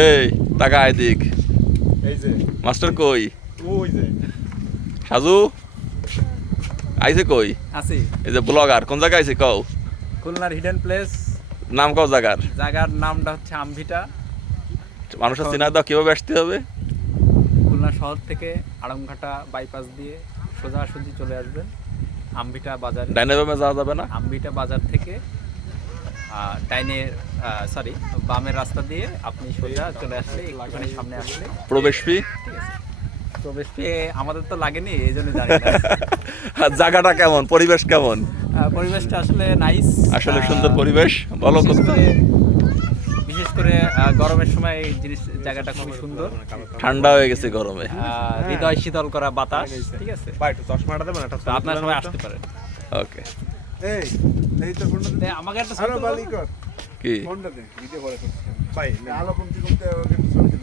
এই টাকা আয় দিক এই যে মাস্টার কই ওই যে সাজু আইছে কই আছি এই যে ব্লগার কোন জায়গায় আইছে কও খুলনার হিডেন প্লেস নাম কও জায়গার জায়গার নামটা হচ্ছে আমভিটা। মানুষের চিনা দাও কিভাবে আসতে হবে খুলনা শহর থেকে আড়ংঘাটা বাইপাস দিয়ে সোজাসুজি চলে আসবেন আমভিটা বাজারে। ডাইনে বামে যাওয়া যাবে না আমভিটা বাজার থেকে ডাইনে সরি বামের রাস্তা দিয়ে আপনি সোজা চলে আসলে একটুখানি সামনে আসলে প্রবেশ ফি ঠিক আছে। প্রবেশ পেয়ে আমাদের তো লাগেনি এই জন্য জানি না। জায়গাটা কেমন পরিবেশ কেমন পরিবেশটা আসলে নাইস, আসলে সুন্দর পরিবেশ বলো বিশেষ করে গরমের সময় এই জায়গাটা খুবই সুন্দর। ঠান্ডা হয়ে গেছে গরমে হৃদয় শীতল করা বাতাস, ঠিক আছে। ভাই একটু চশমাটা দেবেন একটা তো আপনার সবাই আসতে পারেন। ওকে এই এই তো ফোনটা দে আমাকে একটা আরো বালি কর কি ফোনটা দে ভিডিও করে করতে ভাই আলো কমতে কমতে